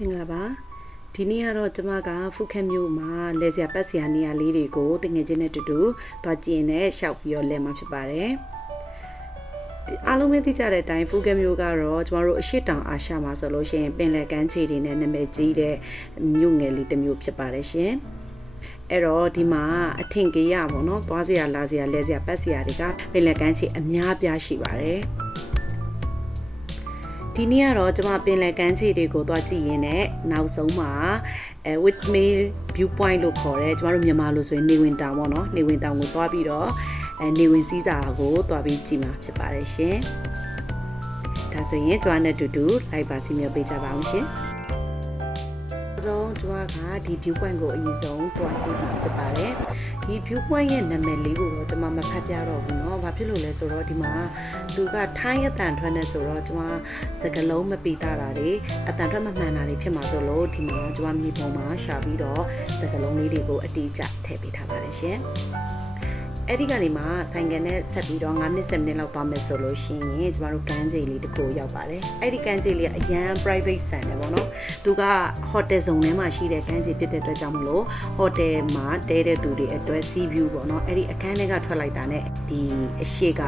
မင်္ဂလာပါဒီနေ့ကတော့ကျမကဖုခက်မြို့မှာလဲစရာပတ်စရာနေရာလေးတွေကိုတငယ်ချင်းနဲ့တူတူသွားကြည့်နေရှောက်ပြီးတော့လဲမှာဖြစ်ပါတယ်အားလုံးပဲသိကြတဲ့အတိုင်းဖုခက်မြို့ကတော့ကျမတို့အရှိတောင်အာရှမှာဆိုလို့ရှိရင်ပင်လယ်ကမ်းခြေတွေနဲ့နာမည်ကြီးတဲ့မြို့ငယ်လေးတစ်မြို့ဖြစ်ပါတယ်ရှင်အဲ့တော့ဒီမှာအထင်ကြီးရပါတော့သွားစရာလာစရာလဲစရာပတ်စရာတွေကပင်လယ်ကမ်းခြေအများပြားရှိပါတယ်ဒီနေ့ကတော့ကျွန်မပင်လယ်ကမ်းခြေတွေကိုသွားကြည့်ရင်းနဲ့နောက်ဆုံးမှာWhitmill Viewpoint လို့ခေါ်တယ်ကျွန်တော်တို့မြန်မာလိုဆိုရင်နေဝင်တောင်ပေါ့နော်နေဝင်တောင်ကိုသွားပြီးတော့နေဝင်စည်းစာကိုသွားပြီးကြည့်မှာဖြစ်ပါတယ်ရှင်ဒါဆိုရင်ကျွန်မနဲ့တူတူလိုက်ပါစီမျိုးပေးကြပါအောင်ရှင်ကျွန်တော်ကဒီ view point ကိုအရင်ဆုံးသွားကြည့်မှာဖြစ်ပါတယ်ဒီ view point ရဲ့နာမည်လေးကိုတော့ကျွန်မမဖတ်ပြတော့ဘူးเนาะဘာဖြစ်လို့လဲဆိုတော့ဒီမှာသူကထိုင်းအတန်ထွက်နေဆိုတော့ကျွန်မစကလုံးမပိတာတာတွေအတန်ထွက်မမှန်တာတွေဖြစ်မှာဆိုလို့ဒီမှာကျွန်မမြေပုံမှာရှာပြီးတော့စကလုံးလေးတွေကိုအတိအကျထည့်ပေးထားပါတယ်ရှင်အဲ့ဒီကနေမှဆိုင်ကယ်နဲ့ဆက်ပြီးတော့9မိနစ်10မိနစ်လောက်သွားမယ်ဆိုလို့ရှိရင်ကျမတို့ကမ်းခြေလေးတစ်ခုရောက်ပါတယ်အဲ့ဒီကမ်းခြေလေးကအရန် private ဆန်တယ်ပေါ့နော်သူက hotel zone ထဲမှာရှိတဲ့ကမ်းခြေဖြစ်တဲ့အတွက်ကြောင့်မလို့ hotel မှာတဲတဲ့သူတွေအတွက် sea view ပေါ့နော်အဲ့ဒီအခန်းထဲကထွက်လိုက်တာနဲ့ဒီအရှိက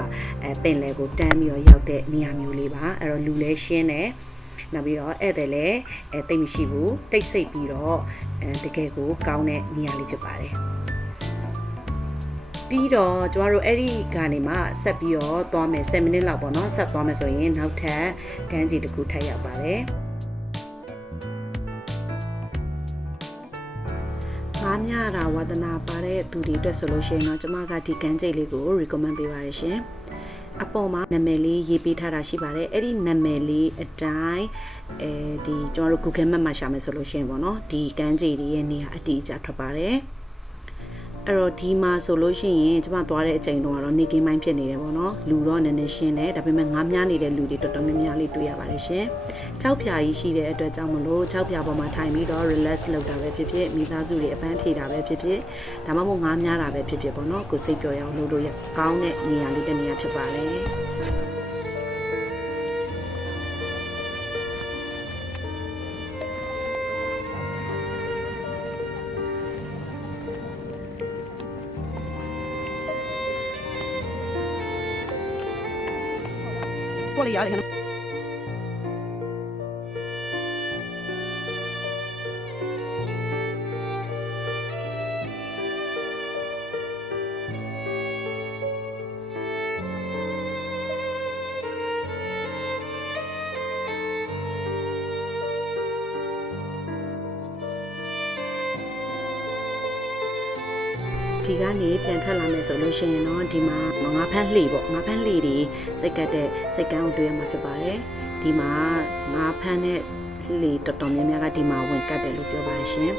ပင်လယ်ကိုတန်းပြီးတော့ရောက်တဲ့နေရာမျိုးလေးပါအဲ့တော့လူလဲရှင်းတယ်နောက်ပြီးတော့ဧည့်သည်လည်းတိတ်မရှိဘူးတိတ်ဆိတ်ပြီးတော့တကယ်ကိုကောင်းတဲ့နေရာလေးဖြစ်ပါတယ်ပြီးတော့ကျမတို့အဲ့ဒီကနေမှဆက်ပြီးတော့သွားမယ်10မိနစ်လောက်ပေါ့နော်ဆက်သွားမယ်ဆိုရင်နောက်ထပ်ကမ်းခြေတစ်ခုထပ်ရောက်ပါတယ်ငါးမြတာဝါသနာပါတဲ့သူတွေအတွက်ဆိုလို့ရှိရင်တော့ကျမကဒီကမ်းခြေလေးကို recommend ပေးပါရရှင်အပေါ်မှာနာမည်လေးရေးပေးထားတာရှိပါတယ်အဲ့ဒီနာမည်လေးအတိုင်းဒီကျမတို့ Google Map မှာရှာမယ်ဆိုလို့ရှိရင်ပေါ့နော်ဒီကမ်းခြေတွေရဲ့နေရာအတိအကျထွက်ပါတယ်အဲ့တော့ဒီမှာဆိုလို့ရှိရင်ကျမသွားတဲ့အချိန်တော့နေကင်းပိုင်းဖြစ်နေတယ်ပေါ့နော်လူတော့နည်းနည်းရှင်းတယ်ဒါပေမဲ့ငားများနေတဲ့လူတွေတော်တော်များများလေးတွေ့ရပါတယ်ရှင်၆ဖြာကြီးရှိတဲ့အတွက်ကြောင့်မလို့၆ဖြာပေါ်မှာထိုင်ပြီးတော့ relax လုပ်တာပဲဖြစ်ဖြစ်မိသားစုတွေအပန်းဖြေတာပဲဖြစ်ဖြစ်ဒါမှမဟုတ်ငားများတာပဲဖြစ်ဖြစ်ပေါ့နော်ကိုစိတ်ပျော်ရအောင်လုပ်လို့ကောင်းတဲ့နေရာလေးတစ်နေရာဖြစ်ပါတယ်过来摇一下。ဒီကနေပြန်ထွက်လာမယ်ဆိုလို့ရှိရင်တော့ဒီမှာငါးဖမ်းလှေပေါ့ငါးဖမ်းလှေတွေစိတ်ကတ်တဲ့စိတ်ကန်းကိုတွေ့ရမှာဖြစ်ပါတယ်ဒီမှာငါးဖမ်းတဲ့လှေတော်တော်များများကဒီမှာဝင်ကတ်တယ်လို့ပြောပါရှင်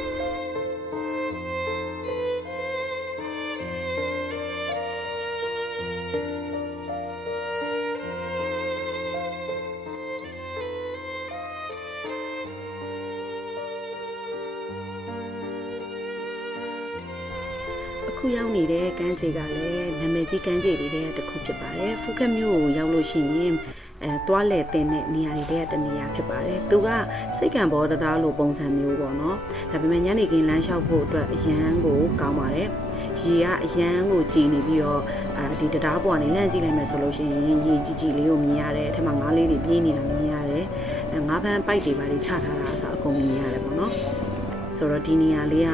ခုရောက်နေတဲ့ကမ်းခြေကလည်းနာမည်ကြီးကမ်းခြေတွေတဲ့တစ်ခုဖြစ်ပါတယ်ဖူးခက်မြို့ကိုရောက်လို့ရှိရင်သွားလဲတင်တဲ့နေရာတွေတဲ့တနေရာဖြစ်ပါတယ်သူကစိတ်ကံဘောတရားလိုပုံစံမျိုးပေါ့နော်ဒါပေမဲ့ညနေခင်းလမ်းလျှောက်ဖို့အတွက်အရန်ကိုကောင်းပါတယ်ရေကအရန်ကိုကြည်နေပြီးတော့ဒီတရားပေါ်ကနေလန့်ကြည့်လိုက်မယ်ဆိုလို့ရှိရင်ရေကြီးကြီးလေးကိုမြင်ရတယ်အထက်မှာငါးလေးတွေပြေးနေတာမြင်ရတယ်ငါးပန်းပိုက်တွေပါတွေချထားတာအစားအကုန်မြင်ရတယ်ပေါ့နော်ဆိုတော့ဒီနေရာလေးက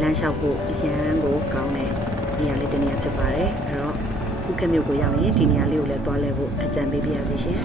လမ်းလျှောက်ဖို့အရန်ကိုကောင်းတဲ့နေရာလေးတစ်နေရာဖြစ်ပါတယ်အဲ့တော့ဖူးခက်မြို့ကိုရောက်ရင်ဒီနေရာလေးကိုလည်းသွားလဲဖို့အကြံပေးပါရစေရှင်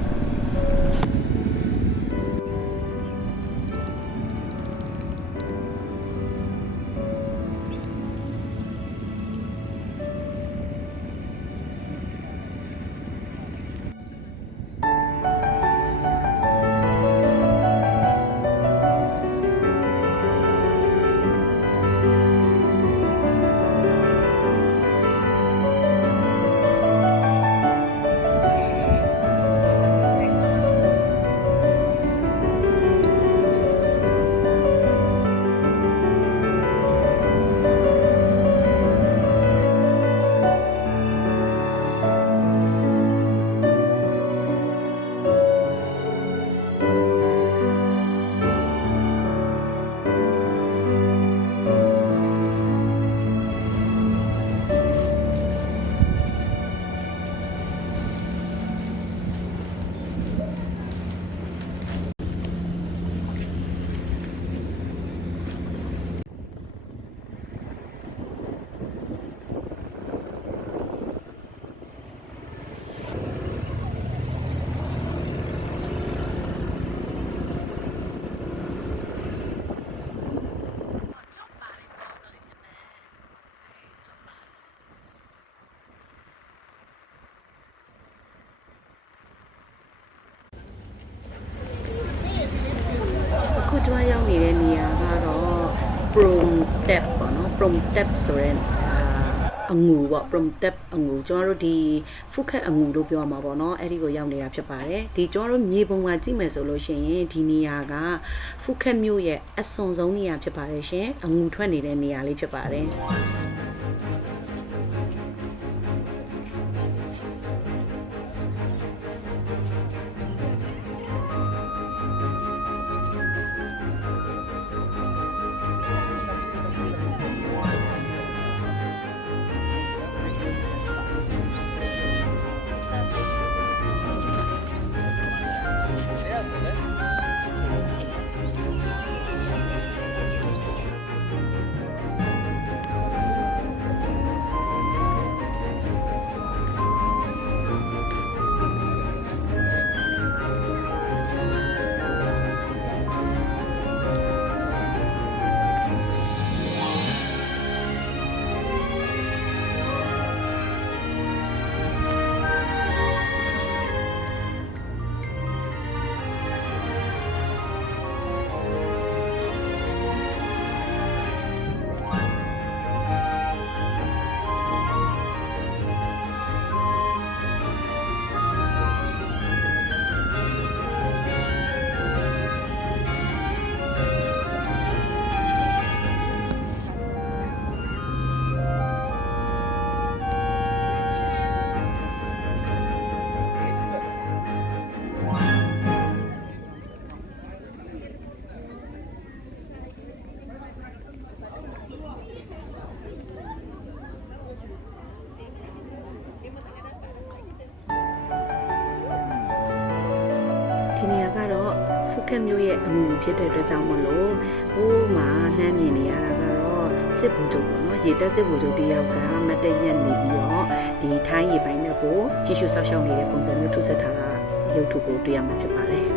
အခုကျွန်မရောက်နေတဲ့နေရာကတော့ Prom Tap ပေါ့နော် Prom Tap ဆိုရင်အငူပေါ့ Prom Tap အငူကျွန်တော်တို့ဒီဖုခက်အငူလို့ပြောမှာပေါ့နော်အဲ့ဒီကိုရောက်နေတာဖြစ်ပါတယ်ဒီကျွန်တော်တို့မြေပုံမှာကြည့်မယ်ဆိုလို့ရှိရင်ဒီနေရာကဖုခက်မြို့ရဲ့အစွန်ဆုံးနေရာဖြစ်ပါတယ်ရှင်အငူထွက်နေတဲ့နေရာလေးဖြစ်ပါတယ်ဒီနေရာကတော့ဖုခက်မြို့ရဲ့အငူဖြစ်တဲ့အတွက်ကြောင့်မလို့ဟိုမှာလှမ်းမြင်နေရတာကတော့စစ်ဘူချုပ်ပေါ့နော်ရေတက်စစ်ဘူချုပ်တယောက်ကမတ်တရက်နေပြီးတော့ဒီထိုင်းရေပိုင်းနဲ့ကိုကြည့်ရှုဆောက်ရှောက်နေတဲ့ပုံစံမျိုးထုဆက်ထားတာရုပ်ထုကိုတွေ့ရမှာဖြစ်ပါတယ်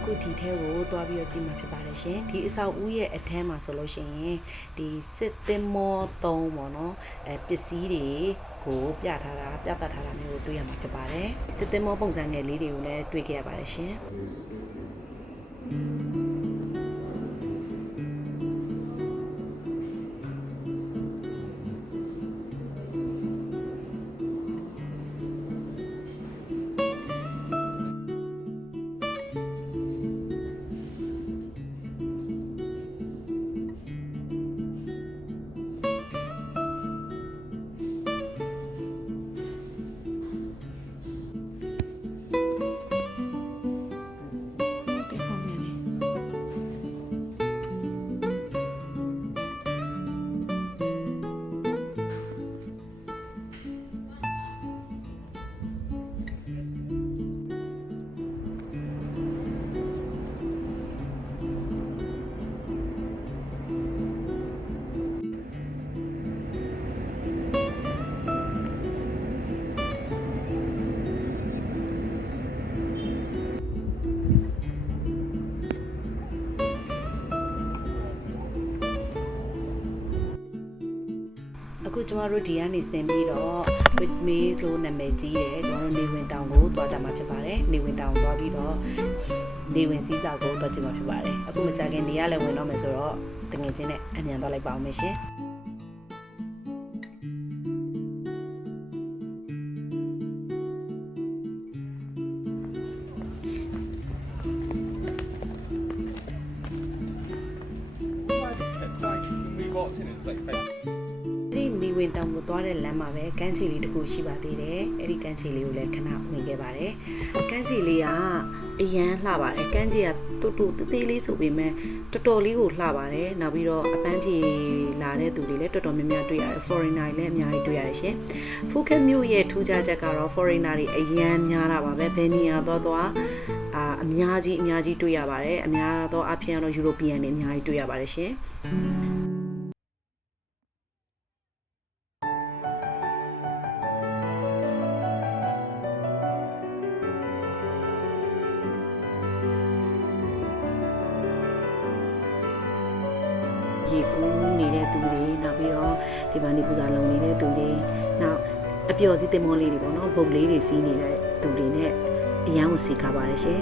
အခုဒီထဲကိုတွားပြီးတော့ကြည့်မှာဖြစ်ပါတယ်ရှင်ဒီအဆောက်အဦရဲ့အထက်မှာဆိုလို့ရှိရင်ဒီစစ်သင်္ဘောသုံးပေါ့နော်ပစ္စည်းတွေကိုပြသထားတာမျိုးကိုတွေ့ရမှာဖြစ်ပါတယ်စစ်သင်္ဘောပုံစံငယ်လေးတွေကိုလည်းတွေ့ခဲ့ရပါတယ်ရှင်အခုကျမတို့ဒီကနေဆင်ပြီးတော့ with me လို့နာမည်ကြီးတယ်ကျွန်တော်တို့နေဝင်တောင်ကိုသွားကြမှာဖြစ်ပါတယ်နေဝင်တောင်သွားပြီးတော့နေဝင်စီးစာကိုသွားကြမှာဖြစ်ပါတယ်အခုမကြခင်နေရလည်းဝင်တော့မယ်ဆိုတော့တငယ်ချင်းနဲ့အမြန်သွားလိုက်ပါအောင်ရှင်နေဝင်တောင်ကိုသွားတဲ့လမ်းမှာပဲကမ်းခြေလေးတစ်ခုရှိပါသေးတယ်အဲ့ဒီကမ်းခြေလေးကိုလည်းခဏဝင်ခဲ့ပါတယ်ကမ်းခြေလေးကအရန်လှပါတယ်ကမ်းခြေကတူတူသေးလေးဆိုပေမဲ့တော်တော်လေးကိုလှပါတယ်နောက်ပြီးတော့အပန်းဖြေလာတဲ့သူတွေလည်းတော်တော်များများတွေ့ရတယ် foreigner တွေလည်းအများကြီးတွေ့ရတယ်ရှင်ဖူခက်မြို့ရဲ့ထူးခြားချက်ကတော့ foreigner တွေအရန်များတာပါပဲဘယ်နေရာသွားအများကြီးတွေ့ရပါတယ်အများသောအဖြစ်ကတော့ European တွေအများကြီးတွေ့ရပါတယ်ရှင် ရေကူးနေတဲ့သူတွေနောက်ပြီးတော့ဒီမှာနေပူဇာလုံနေတဲ့သူတွေနောက်အပျော်စီးတင်မောလေးတွေပေါ့နော်ဘုတ်လေးတွေစီးနေတဲ့သူတွေနဲ့အရန်ကိုစီကားပါတယ်ရှင်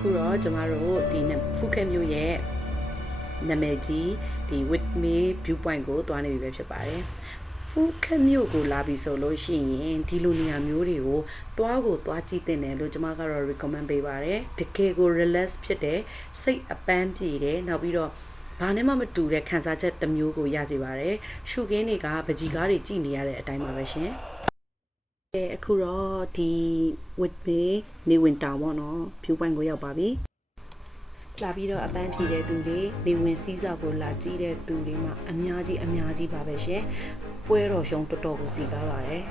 ခုတော့ကျမတို့ဒီဖူးခဲမြို့ရဲ့နာမည်ကြီးဒီ with me view point ကိုတွားနေပြီပဲဖြစ်ပါတယ်ဖူးခဲမြို့ကိုလာပြီဆိုလို့ရှိရင်ဒီလိုနေရာမျိုးတွေကိုတွားကြည့်တင်တယ်လို့ကျမကတော့ recommend ပေးပါတယ်တကယ်ကို relax ဖြစ်တယ်စိတ်အပန်းပြေတယ်နောက်ပြီးတော့ဘာနဲ့မှမတူတဲ့ခံစားချက်တစ်မျိုးကိုရစေပါတယ်ရှုခင်းတွေကပကြီကားတွေကြည့်နေရတဲ့အတိုင်းပါပဲရှင်အခုတော့ဒီ with me နေဝင်တောင်ပေါ့နော် view point ကိုရောက်ပါပြီလာပြီးတော့အပန်းဖြေတဲ့သူတွေနေဝင်စီးစောက်ကိုလာကြည့်တဲ့သူတွေမှာအများကြီးပါပဲရှင်ပွဲတော်ရှုံးတော်တော်ကိုစီကားပါတယ်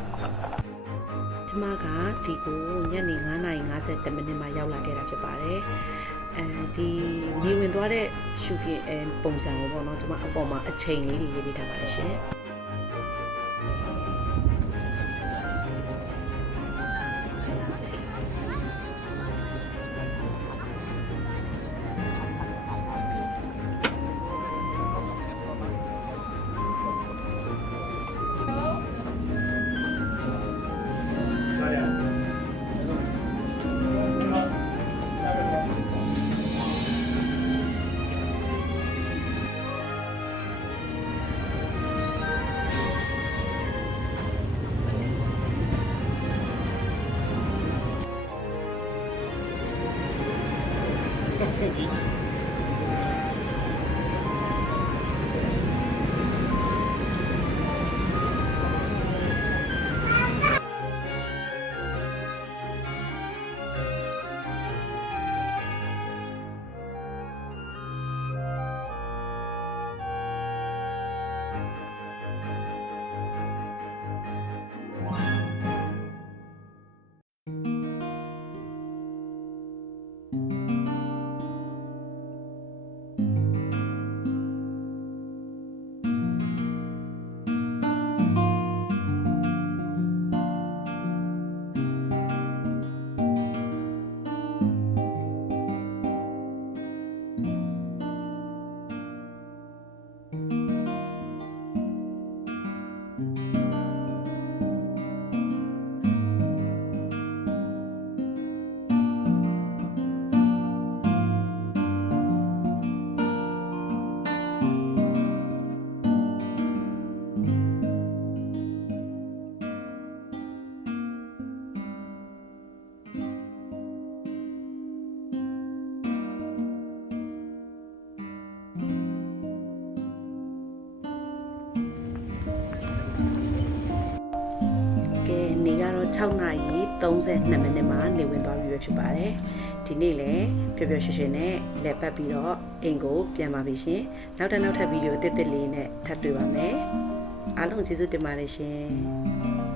ကျမကဒီကိုညနေ9:50မိနစ်မှာရောက်လာခဲ့တာဖြစ်ပါတယ်ဒီနေဝင်သွားတဲ့ရှုခင်းပုံစံကိုပေါ့နော်ကျမအပေါ်မှာအချိန်လေးတွေရေးပေးထားပါတယ်ရှင်နေကတော့6:32မိနစ်မှာနေဝင်သွားပြီပဲဖြစ်ပါတယ်ဒီနေ့လည်းပျော်ပျော်ရွှင်ရွှင်နဲ့လက်ပတ်ပြီးတော့အိမ်ကိုပြန်ပါပြီရှင်နောက်ထပ်ဗီဒီယိုတစ်လေးနဲ့ထပ်တွေ့ပါမယ်အားလုံးကျေးဇူးတင်ပါတယ်ရှင်